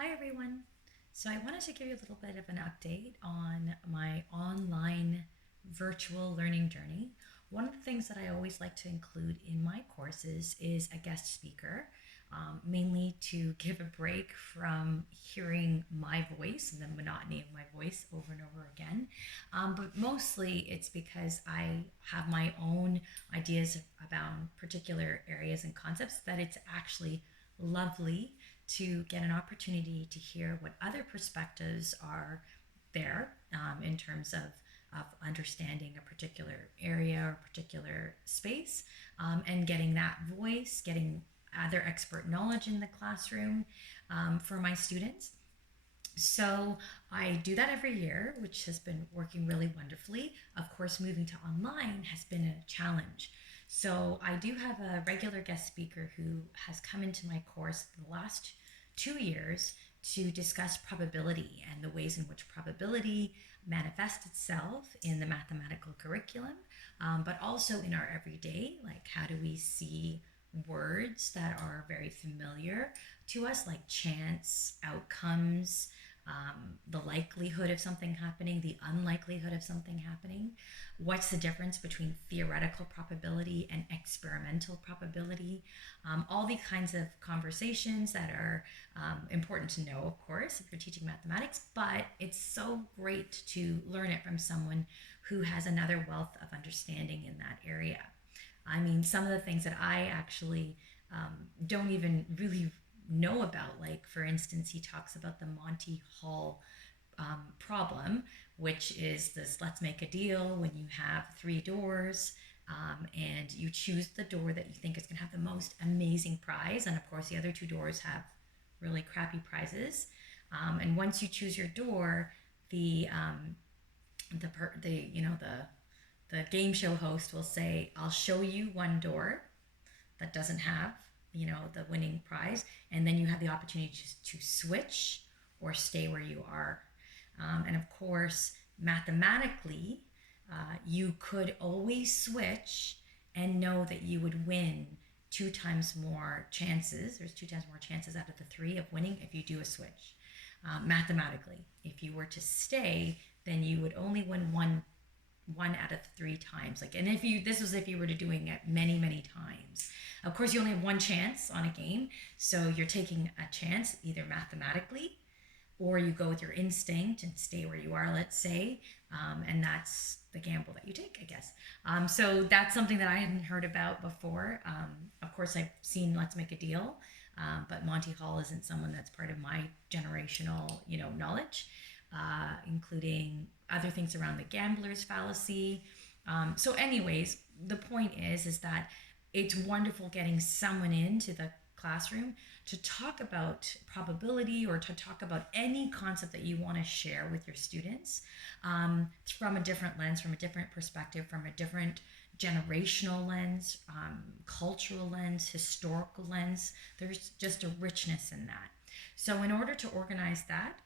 Hi everyone. So I wanted to give you a little bit of an update on my online virtual learning journey. One of the things that I always like to include in my courses is a guest speaker, mainly to give a break from hearing my voice and the monotony of my voice over and over again. But mostly it's because I have my own ideas about particular areas and concepts that it's actually lovely to get an opportunity to hear what other perspectives are there in terms of understanding a particular area or particular space, and getting that voice, getting other expert knowledge in the classroom for my students. So I do that every year, which has been working really wonderfully. Of course, moving to online has been a challenge. So I do have a regular guest speaker who has come into my course the last 2 years to discuss probability and the ways in which probability manifests itself in the mathematical curriculum, but also in our everyday. Like, how do we see words that are very familiar to us, like chance, outcomes, the likelihood of something happening, the unlikelihood of something happening. What's the difference between theoretical probability and experimental probability? All these kinds of conversations that are important to know, of course, if you're teaching mathematics, but it's so great to learn it from someone who has another wealth of understanding in that area. I mean, some of the things that I actually don't even really know about, like, for instance, he talks about the Monty Hall problem, which is this: let's make a deal when you have three doors. And you choose the door that you think is going to have the most amazing prize, and of course, the other two doors have really crappy prizes. And once you choose your door, the the game show host will say, "I'll show you one door that doesn't have, the winning prize, and then you have the opportunity to switch or stay where you are." And of course, mathematically, you could always switch and know that you would win two times more chances. There's two times more chances out of the three of winning if you do a switch. Mathematically, if you were to stay, then you would only win one out of three times. Like, and if you this was if you were to doing it many times. Of course, you only have one chance on a game, so you're taking a chance either mathematically, or you go with your instinct and stay where you are, let's say. And that's the gamble that you take, I guess. So that's something that I hadn't heard about before. Of course, I've seen Let's Make a Deal, but Monty Hall isn't someone that's part of my generational, knowledge, including other things around the gambler's fallacy. So, anyways, the point is that it's wonderful getting someone into the classroom to talk about probability or to talk about any concept that you want to share with your students, from a different lens, from a different perspective, from a different generational lens, cultural lens, historical lens. There's just a richness in that. So, in order to organize that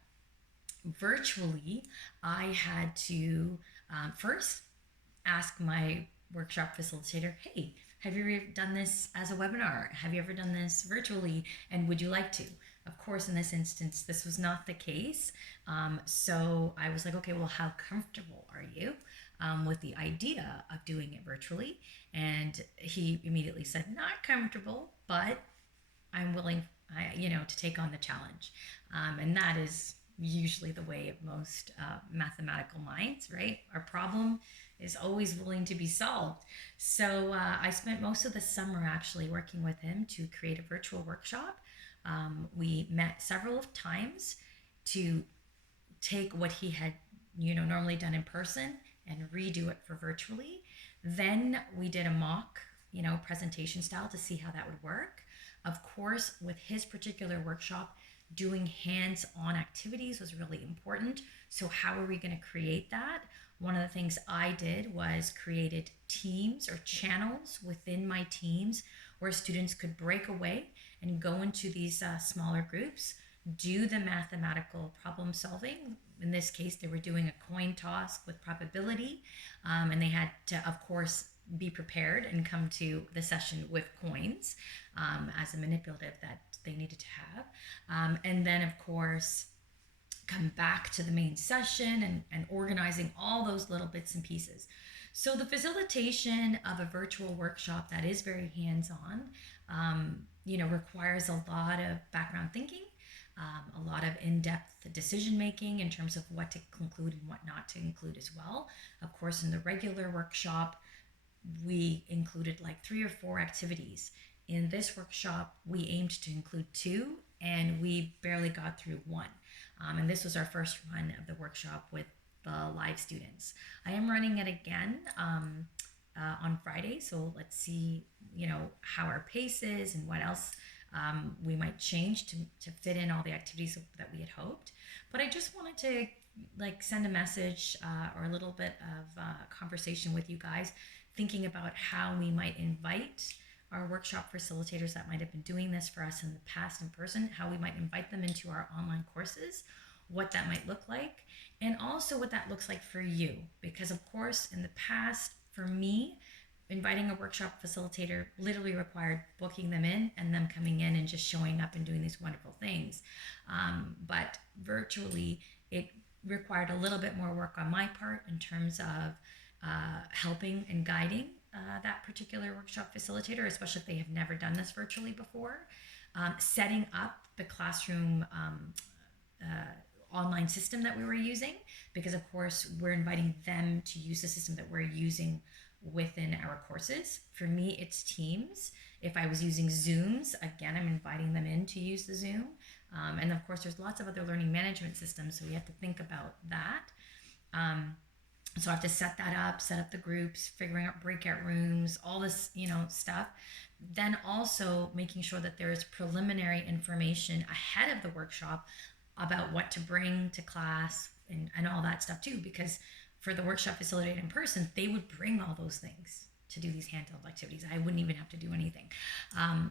virtually, I had to first ask my workshop facilitator, "Hey, have you ever done this as a webinar? Have you ever done this virtually? And would you like to?" Of course, in this instance, this was not the case. So I was like, "Okay, well, how comfortable are you with the idea of doing it virtually?" And he immediately said, "Not comfortable, but I'm willing, to take on the challenge." And that is usually the way of most mathematical minds, right? Our problem is always willing to be solved. So I spent most of the summer actually working with him to create a virtual workshop. We met several times to take what he had, normally done in person and redo it for virtually. Then we did a mock, presentation style to see how that would work. Of course, with his particular workshop, doing hands-on activities was really important. So how are we going to create that? One of the things I did was created teams or channels within my teams where students could break away and go into these smaller groups, do the mathematical problem solving. In this case, they were doing a coin toss with probability, and they had to, of course, be prepared and come to the session with coins as a manipulative that they needed to have. And then, of course, come back to the main session and organizing all those little bits and pieces. So the facilitation of a virtual workshop that is very hands-on, requires a lot of background thinking, a lot of in-depth decision making in terms of what to include and what not to include as well. Of course, in the regular workshop, we included like 3 or 4 activities. In this workshop, we aimed to include 2, and we barely got through 1. And this was our first run of the workshop with the live students. I am running it again on Friday, so let's see, how our pace is and what else we might change to fit in all the activities that we had hoped. But I just wanted to send a message or a little bit of conversation with you guys, thinking about how we might invite our workshop facilitators that might have been doing this for us in the past in person, how we might invite them into our online courses, what that might look like, and also what that looks like for you. Because of course, in the past, for me, inviting a workshop facilitator literally required booking them in and them coming in and just showing up and doing these wonderful things. But virtually, it required a little bit more work on my part in terms of helping and guiding that particular workshop facilitator, especially if they have never done this virtually before. Setting up the classroom online system that we were using, because of course we're inviting them to use the system that we're using within our courses. For me, it's Teams. If I was using Zooms, again, I'm inviting them in to use the Zoom. And of course, there's lots of other learning management systems, so we have to think about that. So I have to set that up, set up the groups, figuring out breakout rooms, all this, stuff. Then also making sure that there is preliminary information ahead of the workshop about what to bring to class and all that stuff too. Because for the workshop facilitated in person, they would bring all those things to do these handheld activities. I wouldn't even have to do anything.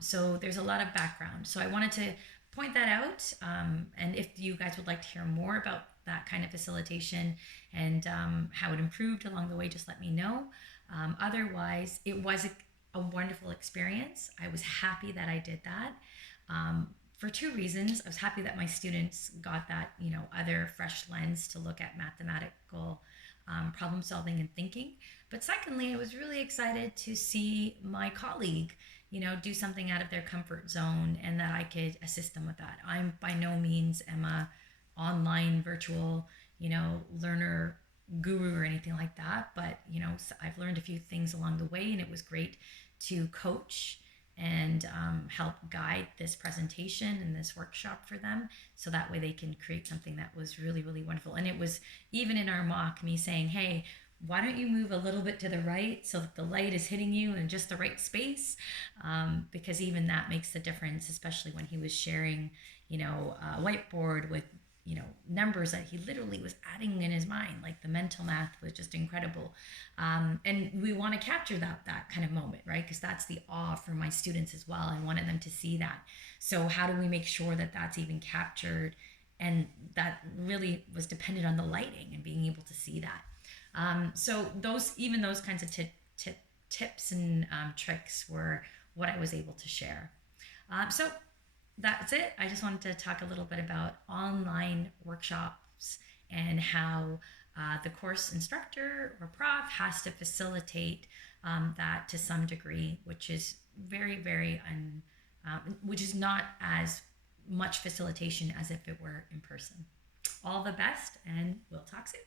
So there's a lot of background. So I wanted to point that out. And if you guys would like to hear more about that kind of facilitation and how it improved along the way, just let me know. Otherwise, it was a wonderful experience. I was happy that I did that for 2 reasons. I was happy that my students got that, other fresh lens to look at mathematical problem solving and thinking. But secondly, I was really excited to see my colleague, do something out of their comfort zone and that I could assist them with that. I'm by no means am a online virtual, learner guru or anything like that. But, I've learned a few things along the way, and it was great to coach and help guide this presentation and this workshop for them, so that way they can create something that was really, really wonderful. And it was even in our mock me saying, hey, why don't you move a little bit to the right so that the light is hitting you in just the right space? Because even that makes the difference, especially when he was sharing, a whiteboard with, numbers that he literally was adding in his mind. Like the mental math was just incredible. And we want to capture that kind of moment, right? Because that's the awe for my students as well. I wanted them to see that. So how do we make sure that that's even captured? And that really was dependent on the lighting and being able to see that. So those kinds of tips and tricks were what I was able to share. So that's it. I just wanted to talk a little bit about online workshops and how the course instructor or prof has to facilitate that to some degree, which is very, very, which is not as much facilitation as if it were in person. All the best, and we'll talk soon.